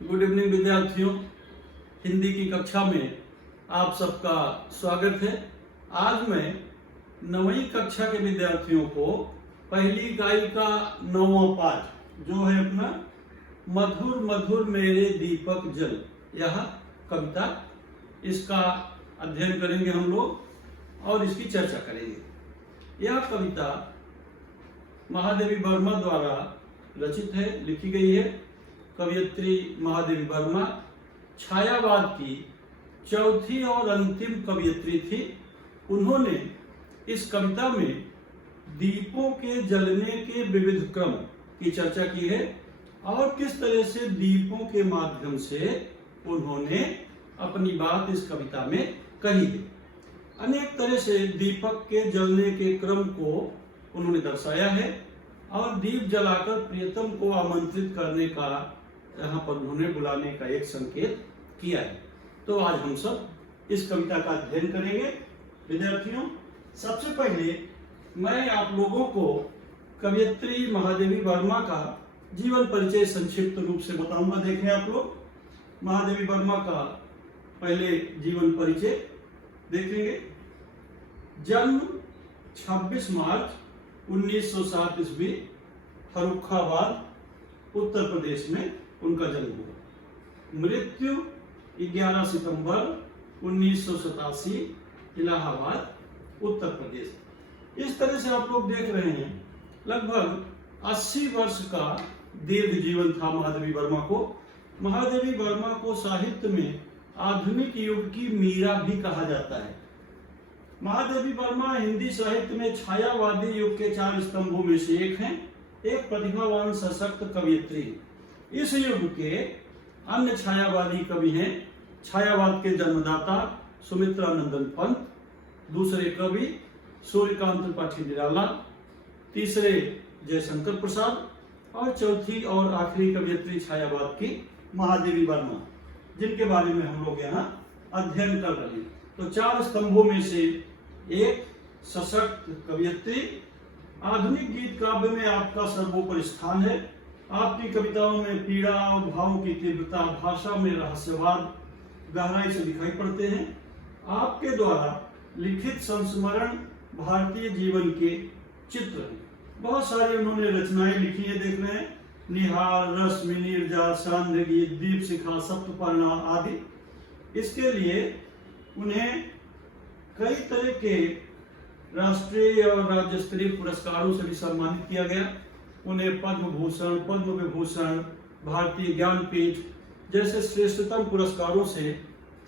Good evening विद्यार्थियों, हिंदी की कक्षा में आप सबका स्वागत है। आज मैं 9वीं कक्षा के विद्यार्थियों को पहली इकाई का 9वां पाठ जो है अपना मधुर मधुर मेरे दीपक जल, यह कविता, इसका अध्ययन करेंगे हम लोग और इसकी चर्चा करेंगे। यह कविता महादेवी वर्मा द्वारा रचित है, लिखी गई है। कवयित्री महादेवी वर्मा छायावाद की चौथी और अंतिम कवयित्री थी। उन्होंने इस कविता में दीपों के जलने के विविध क्रम की चर्चा की है और किस तरह से दीपों के माध्यम से उन्होंने अपनी बात इस कविता में कही है। अनेक तरह से दीपक के जलने के क्रम को उन्होंने दर्शाया है और दीप जलाकर प्रियतम को आमंत्रित करने का यहाँ पर उन्होंने बुलाने का एक संकेत किया है। तो आज हम सब इस कविता का अध्ययन करेंगे। विद्यार्थियों, सबसे पहले मैं आप लोगों को कवयित्री महादेवी वर्मा का जीवन परिचय संक्षिप्त रूप से बताऊंगा। देखें आप लोग, महादेवी वर्मा का पहले जीवन परिचय देखेंगे। जन्म 26 मार्च 1907 ईस्वी फर्रुखाबाद उत्तर प्रदेश में उनका जन्म हुआ। मृत्यु 11 सितंबर 1987 इलाहाबाद उत्तर प्रदेश। इस तरह से आप लोग देख रहे हैं लगभग 80 वर्ष का दीर्घ जीवन था महादेवी वर्मा को। महादेवी वर्मा को साहित्य में आधुनिक युग की मीरा भी कहा जाता है। महादेवी वर्मा हिंदी साहित्य में छायावादी युग के 4 स्तंभों में से एक हैं। एक प्रतिभावान सशक्त कवयित्री। इस युग के अन्य छायावादी कवि हैं छायावाद के जन्मदाता सुमित्रानंदन पंत, दूसरे कवि सूर्यकांत त्रिपाठी निराला, तीसरे जयशंकर प्रसाद और चौथी और आखिरी कवयित्री छायावाद की महादेवी वर्मा, जिनके बारे में हम लोग यहाँ अध्ययन कर रहे हैं। तो 4 स्तंभों में से एक सशक्त कवयित्री। आधुनिक गीत काव्य में आपका सर्वोपरि स्थान है। आपकी कविताओं में पीड़ा और भावों की तीव्रता, भाषा में रहस्यवाद गहराई से दिखाई पड़ते हैं। आपके द्वारा लिखित संस्मरण भारतीय जीवन के चित्र हैं। बहुत सारी उन्होंने रचनाएं लिखी हैं, देख रहे हैं, निहार, रश्मि, नीरजा, सांध्य गीत, दीप शिखा, सप्तपर्णा आदि। इसके लिए उन्हें कई तरह के राष्ट्रीय और राज्य स्तरीय पुरस्कारों से भी सम्मानित किया गया। उन्हें पद्म भूषण, पद्म विभूषण, भारतीय ज्ञानपीठ जैसे श्रेष्ठतम पुरस्कारों से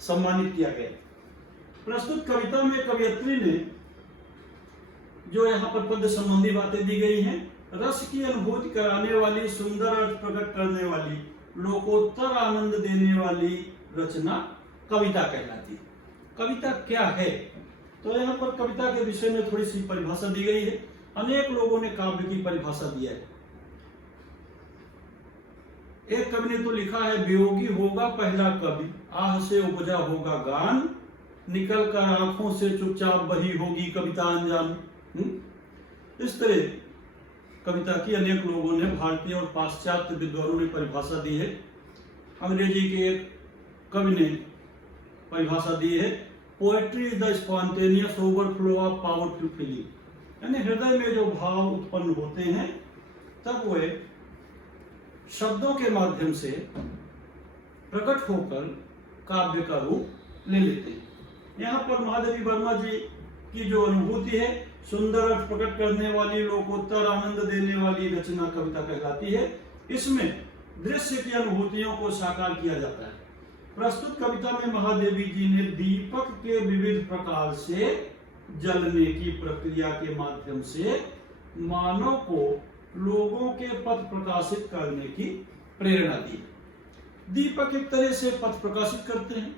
सम्मानित किया गया। प्रस्तुत कविता में कवयित्री ने जो यहाँ पर पद्य संबंधी बातें दी गई हैं, रस की अनुभूति कराने वाली, सुंदर अर्थ प्रकट करने वाली, लोकोत्तर आनंद देने वाली रचना कविता कहलाती है। कविता क्या है? तो यहाँ पर कविता के विषय में थोड़ी सी परिभाषा दी गई है। अनेक लोगों ने काव्य की परिभाषा दिया है। एक कवि ने तो लिखा है, वियोगी होगा पहला कवि, आह से उपजा होगा गान, निकल कर आंखों से चुपचाप बही होगी कविता अनजान। इस तरह कविता की अनेक लोगों ने, भारतीय और पाश्चात्य विद्वानों ने परिभाषा दी है। अंग्रेजी के एक कवि ने परिभाषा दी है, poetry is the spontaneous overflow of powerful feeling. यानी हृदय में जो भाव उत्पन्न होते हैं तब वे शब्दों के माध्यम से प्रकट होकर काव्य का रूप ले लेते हैं। यहाँ पर महादेवी वर्मा जी की जो अनुभूति है, सुंदर अर्थ प्रकट करने वाली, लोकोत्तर आनंद देने वाली रचना कविता कहलाती है। इसमें दृश्य की अनुभूतियों को साकार किया जाता है। प्रस्तुत कविता में महादेवी जी ने दीपक के विविध प्रकार से जलने की प्रक्रिया के माध्यम से मानव को लोगों के पथ प्रकाशित करने की प्रेरणा दी। दीपक एक तरह से पथ प्रकाशित करते हैं।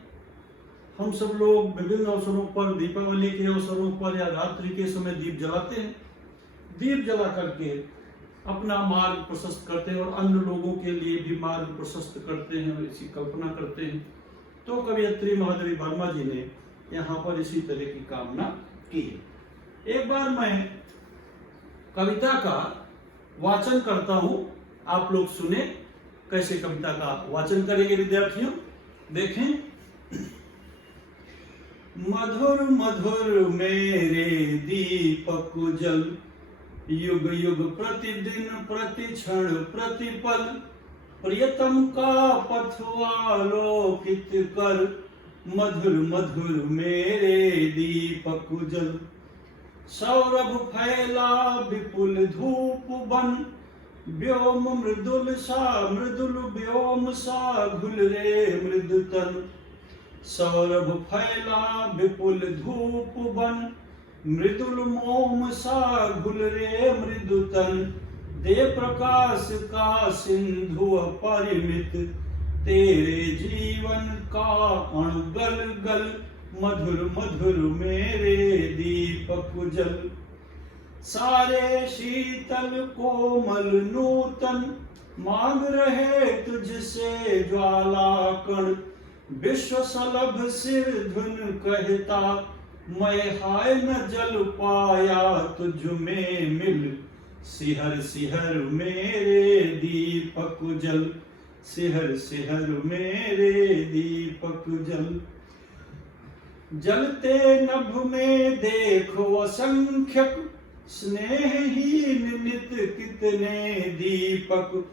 हम सब लोग विभिन्न अवसरों पर, दीपावली के अवसरों पर या रात्रि के समय दीप जलाते हैं। दीप जला करके अपना मार्ग प्रशस्त करते हैं और अन्य लोगों के लिए भी मार्ग प्रशस्त करते हैं और इसी कल्पना करते हैं। तो कवयित्री महादेवी वर्मा जी ने यहाँ पर इसी तरह की कामना की है। एक बार मैं कविता का वाचन करता हूँ, आप लोग सुने कैसे कविता का वाचन करेंगे विद्यार्थियों, देखें। मधुर मधुर मेरे दीपक जल, युग युग प्रतिदिन प्रति क्षण प्रतिपल, प्रियतम का पथवालोकित कर, मधुर मधुर मेरे दीपक जल। सौरभ फैला विपुल धूप बन, व्योम मृदुल व्योम सा घुल रे मृदु तन। सौरभ फैला विपुल धूप बन, मृदुल मोम सा घुल रे मृदु तन। दे प्रकाश का सिंधु अपरिमित, तेरे जीवन का अणगल गल, मधुर मधुर मेरे दीपक जल। सारे शीतल कोमल नूतन, मांग रहे तुझसे ज्वाला कण। विश्व सलभ सिर धुन कहता, मैं हाय न जल पाया तुझ में मिल। सिहर सिहर मेरे दीपक जल, सिहर सिहर मेरे दीपक जल। जलते नभ में देखो असंख्यक, स्नेहहीन नित कितने दीपक।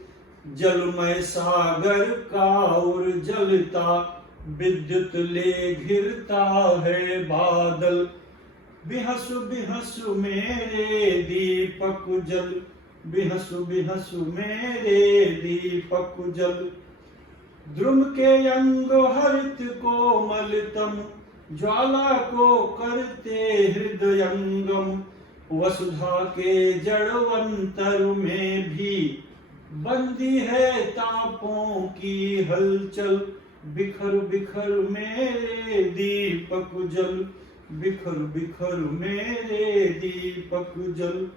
जलमय सागर का और जलता, विद्युत ले घिरता है बादल। बिहसु बिहसु मेरे दीपक जल, बिहसु बिहसु मेरे दीपक जल। ध्रुव के अंग हरित कोमलतम, ज्वाला को करते हृदयंगम। वसुधा के जड़वंतर में भी बंदी है तापों की हलचल। बिखर बिखर मेरे दीपक जल, बिखर बिखर मेरे दीपक जल।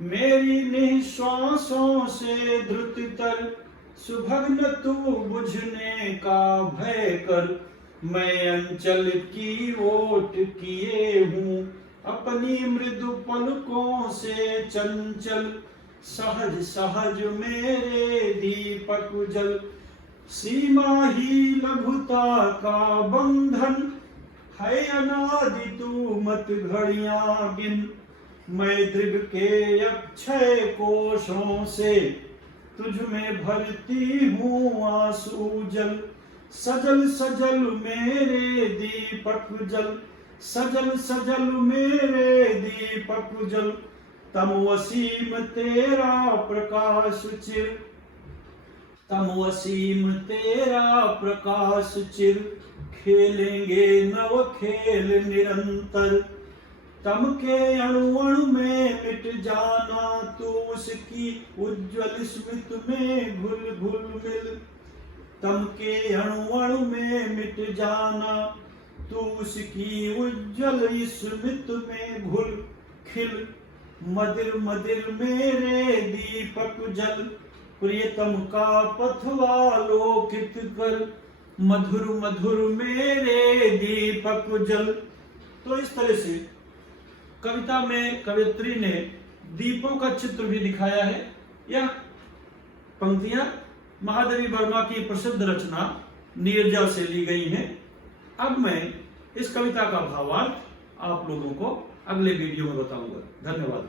मेरी निश्वासों से द्रुततर, सुभग्न तू बुझने का भय कर। मैं अंचल की ओट किए हूँ, अपनी मृदु पलकों से चंचल। सहज सहज मेरे दीपक जल, सीमा ही लघुता का बंधन है। अनादि तू मत घड़ियां गिन, मैं दृग के अक्षय कोशों से तुझ में भरती हूँ आंसू जल। सजल सजल मेरे दीपक जल, सजल सजल मेरे दीपक जल। तम वसीम तेरा प्रकाश चिर, तम वसीम तेरा प्रकाश चिर। खेलेंगे नव खेल निरंतर, तम के अणु अणु में मिट जाना। तू उसकी उज्ज्वल स्मृति में घुल घुल मिल। तम के अणु अणु में मिट जाना, तू उसकी उज्ज्वल स्मृति में घुल खिल। मदिर मदिर मेरे दीपक जल, प्रियतम का पथवालोकित कर। मधुर मधुर मेरे दीपक जल। तो इस तरह से कविता में कवयित्री ने दीपों का चित्र भी दिखाया है। यह पंक्तियां महादेवी वर्मा की प्रसिद्ध रचना नीरजा से ली गई हैं। अब मैं इस कविता का भावार्थ आप लोगों को अगले वीडियो में बताऊंगा। धन्यवाद।